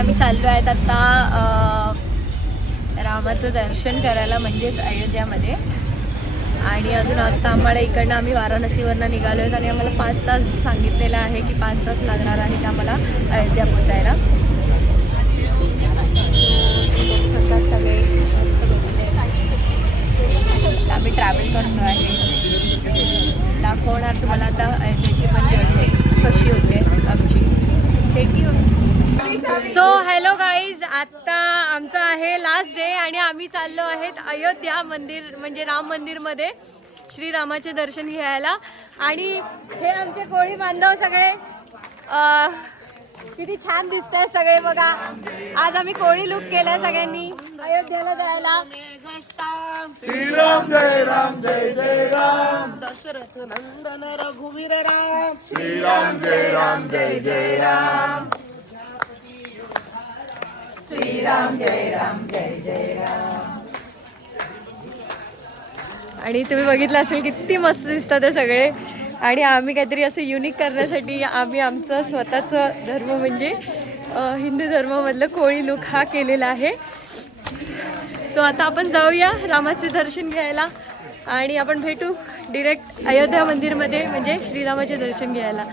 आम्ही चाललो आहेत आता रामाचं दर्शन करायला, म्हणजेच अयोध्यामध्ये. आणि अजून आत्ता आम्हाला इकडनं आम्ही वाराणसीवरनं निघालो आहेत आणि आम्हाला 5 तास सांगितलेलं आहे की 5 तास लागणार आहेत आम्हाला अयोध्या पोचायला. स्वतः सगळे मस्त बसले. आम्ही ट्रॅव्हल करतो आहे, दाखवणार तुम्हाला आता अयोध्येची पण जर्नी कशी होते आमची. सो हॅलो गाईज, आत्ता आमचा आहे लास्ट डे आणि आम्ही चाललो आहेत अयोध्या मंदिर म्हणजे राम मंदिरमध्ये श्रीरामाचे दर्शन घ्यायला. आणि हे आमचे कोळी बांधव सगळे किती छान दिसत आहे सगळे बघा. आज आम्ही कोळी लुक केलाय सगळ्यांनी अयोध्येला जायला. श्रीराम जय राम जय जय राम, दशरथ नंदन रघुवीर राम. श्रीराम जय राम जय जय राम, श्रीराम जय राम जय जय राम. आणि तुम्ही बघितलं असेल किती मस्त दिसतात ते सगळे. आणि आम्ही काहीतरी असं युनिक करण्यासाठी आम्ही आमचं स्वतःचं धर्म म्हणजे हिंदू धर्मामधलं कोळी लुक हा केलेला आहे. सो आता आपण जाऊया रामाचे दर्शन घ्यायला आणि आपण भेटू डिरेक्ट अयोध्या मंदिरमध्ये म्हणजे श्रीरामाचे दर्शन घ्यायला.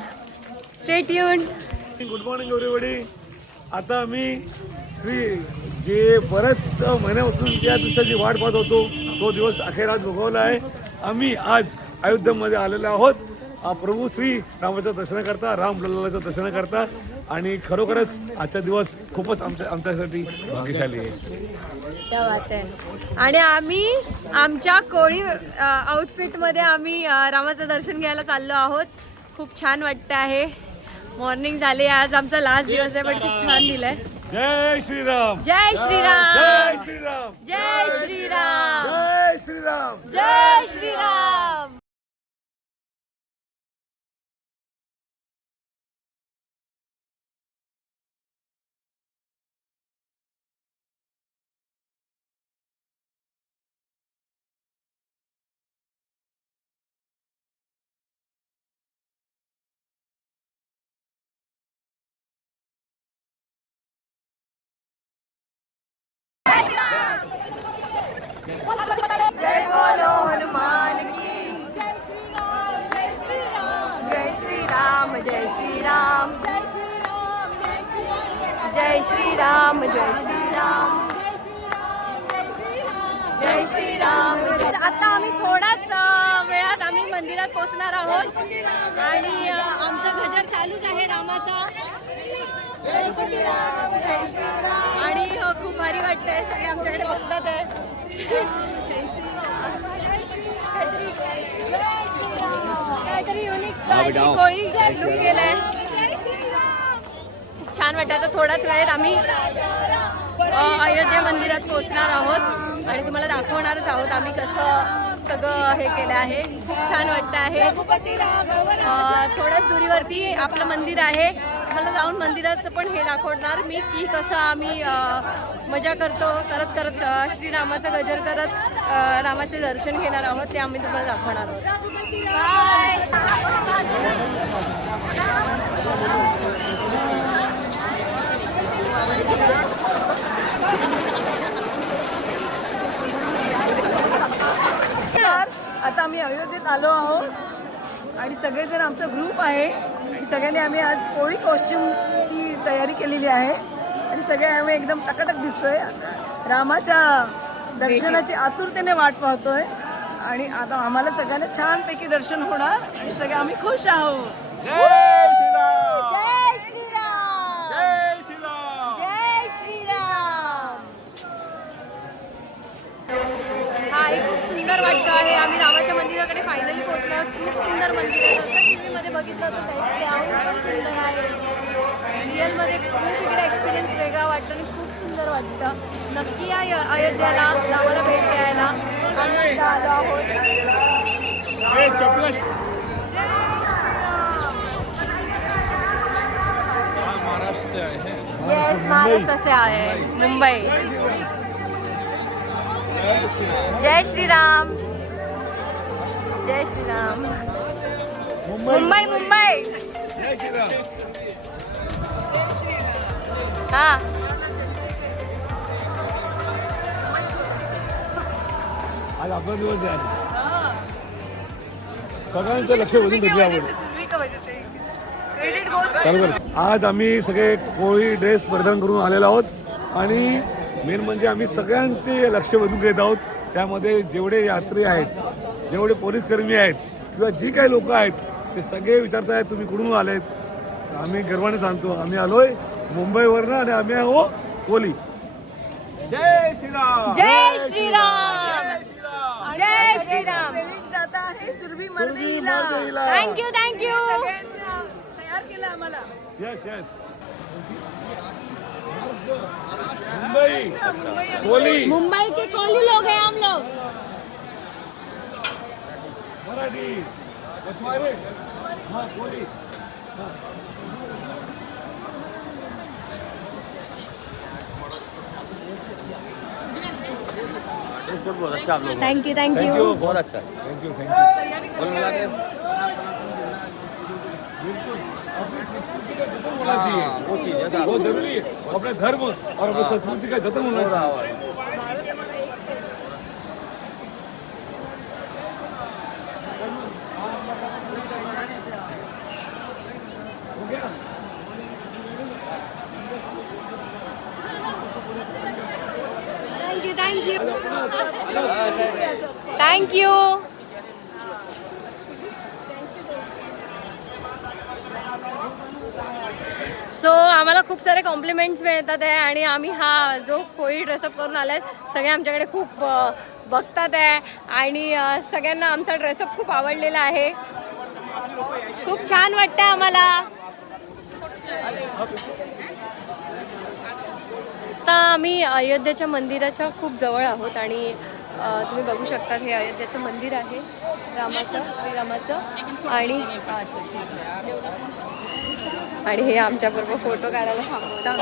Stay tuned. Good morning everybody. आता आम्ही जे बऱ्याच महिन्यापासून ज्या दिवसाची वाट पाहत होतो तो दिवस अखेर आज भोगवला आहे. आम्ही आज अयोध्येमध्ये आलेलो आहोत प्रभू श्री रामाचं दर्शन करता, राम लल्लाचं दर्शन करता. आणि खरोखरच आजचा दिवस खूपच आमच्यासाठी भाग्यशाली आहे. क्या बात आहे. आणि आम्ही आमच्या कोळी आउटफिटमध्ये आम्ही रामाचं दर्शन घ्यायला चाललो आहोत. खूप छान वाटतं आहे. मॉर्निंग झाली, आज आमचा लास्ट दिवस आहे पण खूप छान दिलंय. जय श्रीराम, जय श्रीराम, जय श्रीराम, जय श्रीराम, जय श्रीराम, जय श्रीराम. जय बोलो हनुमान की. जय श्रीराम, जय श्रीराम, जय श्रीराम, जय श्रीराम, जय श्रीराम, जय श्रीराम, जय श्रीराम, जय श्रीराम. आता आम्ही थोड्याच वेळात आम्ही मंदिरात पोहोचणार आहोत आणि आमचा गजर चालूच आहे रामाचा. जय श्रीराम, जय श्रीराम. आणि खूप भारी वाटतंय, सगळे आमच्याकडे बघतात आहे. काहीतरी युनिक कोळी लुक केलाय. खूप छान वाटतं. थोड्याच वेळेत आम्ही अयोध्या मंदिरात पोहोचणार आहोत आणि तुम्हाला दाखवणारच आहोत आम्ही कसं सगळं हे केलं आहे. खूप छान वाटतं आहे. थोड्याच दुरीवरती आपलं मंदिर आहे. मला जाऊन मंदिराचं पण हे दाखवणार मी की कसं आम्ही मजा करत करत श्रीरामाचा गजर करत रामाचे दर्शन घेणार आहोत. ते आम्ही तुम्हाला दाखवणार आहोत. बाय. आता आम्ही अयोध्येत आलो आहोत आणि सगळेजण आमचा ग्रुप आहे आणि सगळ्यांनी आम्ही आज कोळी कॉस्ट्युमची तयारी केलेली आहे आणि सगळे आम्ही एकदम टकाटक दिसतोय. रामाच्या दर्शनाची आतुरतेने वाट पाहतोय आणि आता आम्हाला सगळ्यांना छानपैकी दर्शन होणार आणि सगळे आम्ही खुश आहोत. जय श्रीराम, जय श्रीराम, जय श्रीराम, जय श्रीराम. हा एक खूप सुंदर वाटतं आहे. आम्ही रामाच्या मंदिराकडे फायनली पोहोचलो आहोत. खूप सुंदर मंदिर आहे. जसं टीव्हीमध्ये बघितलं होतं त्याहून सुंदर आहे. रिअलमध्ये खूप इकडे एक्सपिरियन्स वेगळा वाटतं आणि खूप सुंदर वाटतं. नक्की या अयोध्येला रामाला भेट द्यायला आम्ही आलो आहोत. येस, महाराष्ट्र से आए, मुंबई. जय श्रीराम, जय श्रीराम. मुंबई मुंबई. जय श्रीराम. हाँ. आज आपला दिवस आहे. सगळ्यांचं लक्ष वेधून घेतल्यावर चालू कर. आज आम्ही सगळे कोळी ड्रेस परिधान करून आलेलो आहोत आणि मेन म्हणजे आम्ही सगळ्यांचे लक्ष वेधून घेत आहोत. त्यामध्ये जेवढे यात्री आहेत, जेवढे पोलीस कर्मी आहेत किंवा जी काही लोक आहेत ते सगळे विचारत आहेत तुम्ही कुठून आलेत. आम्ही गर्वाने सांगतो आम्ही आलोय मुंबईवरनं आणि आम्ही आहो कोली. जय श्रीराम. जय श्रीराम. जय श्रीराम. जाता आहे सुरभी सुरभी मर्देईला. मर्देईला. Thank you thank you. सगळ्यांना तयार केलं आम्हाला. Yes yes. मुंबई कोली मुंबई के कोली लोग हैं हम लोग. मराठी मछुआरे हाँ कोली. बहुत अच्छा आप लोग. Thank you thank you thank you. बहुत अच्छा. Thank you thank you. बोल मिला के बिल्कुल अपनी संस्कृति का जतन होना चाहिए. वो चीज है. बहुत जरूरी है. अपने धर्म और अपनी संस्कृति का जतन होना चाहिए. हो गया. Thank you thank you. थँक्यू. सो आम्हाला खूप सारे कॉम्प्लिमेंट्स मिळतात आहे आणि आम्ही हा जो कोळी ड्रेसअप करून आलाय सगळे आमच्याकडे खूप बघतात आहे आणि सगळ्यांना आमचा ड्रेसअप खूप आवडलेला आहे. खूप छान वाटतं आम्हाला. आता आम्ही अयोध्येच्या मंदिराच्या खूप जवळ आहोत आणि तुम्ही बघू शकता हे अयोध्येचं मंदिर आहे रामाचं, श्रीरामाचं आणि हे आमच्याबरोबर फोटो काढायला थांबतात.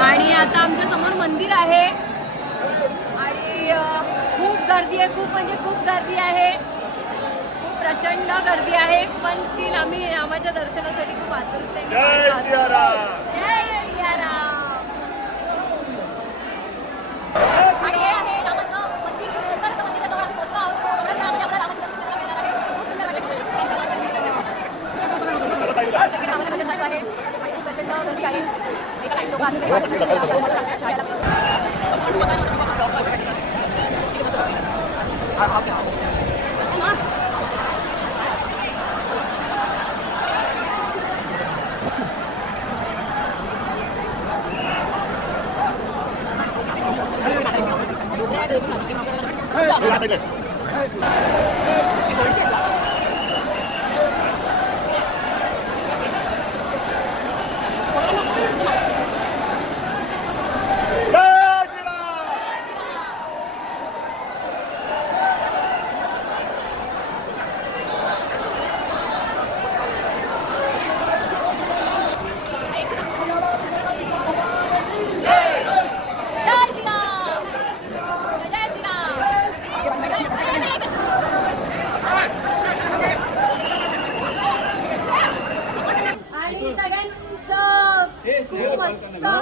आणि आता आमच्या समोर मंदिर आहे आणि खूप गर्दी आहे. खूप म्हणजे खूप गर्दी आहे. खूप प्रचंड गर्दी आहे. पण स्टील आम्ही रामाच्या दर्शनासाठी खूप आतुरतेने जय सियाराम. जय सियाराम. आणि हे आहे रामाचं मंदिर. खूप सुंदर असं मंदिर आहे. जवळ आम्ही पोहोचलो आहोत. एवढ्या वेळामध्ये आम्हाला रामाचं दर्शन करायला मिळणार आहे. खूप सुंदर वाटतं. सगळे रामाचं दर्शन चालू आहे. खूप प्रचंड गर्दी आहे. एक काही लोक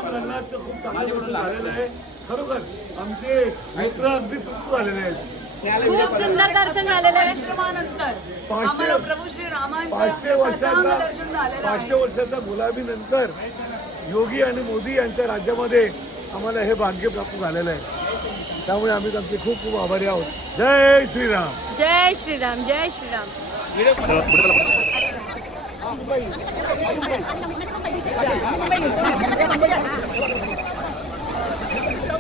लग्नाचं खूप चांगलं वर्ष झालेलं आहे. खरोखर आमचे मित्र अगदी तृप्त झालेले आहेत. खूप सुंदर दर्शन झालेलं आहे. आश्रमानंतर 500 आम्हाला प्रभू श्री रामांचं दर्शन झालेलं 500 वर्षाचा गुलाबीनंतर योगी आणि मोदी यांच्या राज्यामध्ये आम्हाला हे भाग्य प्राप्त झालेलं आहे. त्यामुळे आम्ही आमचे खूप खूप आभारी आहोत. जय श्रीराम. जय श्रीराम. जय श्रीराम.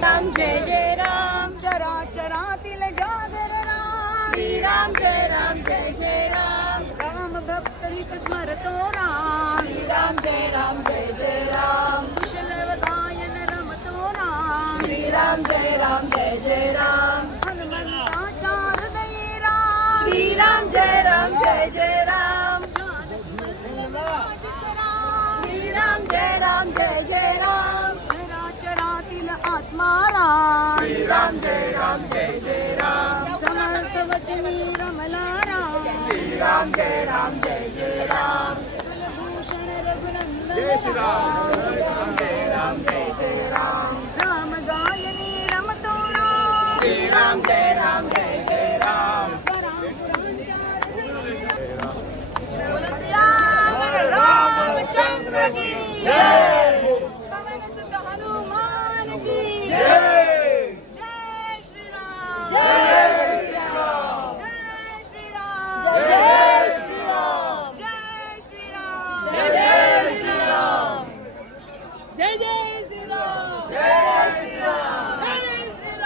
राम जय जय राम. चराचरातील जागर राम. श्रीराम जय राम. जय जय राम. राम भक्तरित स्मरतो राम. श्रीराम जय राम. जय जय राम. कुशल गायन रमतो राम. श्रीराम जय राम. जय जय राम. हनुमंताच्या हृदयी राम. श्रीराम जय राम. जय जय राम. श्रीराम जय राम. जय जय राम. चराचरातील आत्मा राम. श्रीराम जय राम. जय जय राम. समर्थ वचनी रमला राम श्री राम जय राम जय जय राम भूषण रघुनंदन जय श्री राम जय राम जय जय राम राम गायनी रमतो राम श्री राम जय जय राम रामचंद्र की जय पवन सुत हनुमान की जय जय श्री राम जय श्री राम जय श्री राम जय श्री राम जय श्री राम जय श्री राम जय जय श्री राम जय श्री राम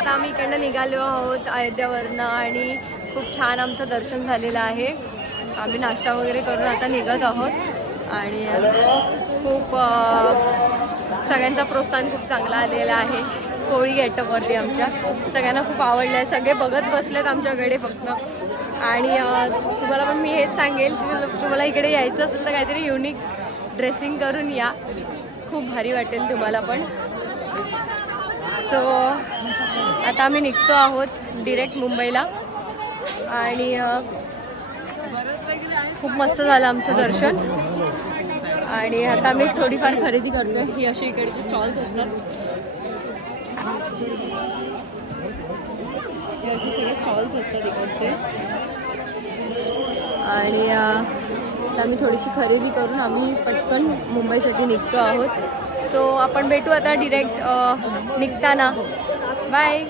आता आम्ही इकडनं निघालो आहोत अयोध्यावरनं आणि खूप छान आमचं दर्शन झालेलं आहे. आम्ही नाश्ता वगैरे करून आता निघत आहोत आणि खूप सगळ्यांचा प्रोत्साहन खूप चांगला आलेला आहे. कोळी गेटअपवरती आमच्या सगळ्यांना खूप आवडलं आहे. सगळे बघत बसलेत आमच्याकडे फक्त. आणि तुम्हाला पण मी हेच सांगेल की तुम्हाला इकडे यायचं असेल तर काहीतरी युनिक ड्रेसिंग करून या, खूप भारी वाटेल तुम्हाला पण. सो आता आम्ही निघतो आहोत डिरेक्ट मुंबईला आणि खूप मस्त झालं आमचं दर्शन. आणि आता आम्ही थोडीफार खरेदी करतोय. ही अशी इकडचे स्टॉल्स असतात, हे असे सगळे स्टॉल्स असतात इकडचे. आणि आता आम्ही थोडीशी खरेदी करून आम्ही पटकन मुंबईसाठी निघतो आहोत. सो आपण भेटू आता डिरेक्ट निघताना. बाय.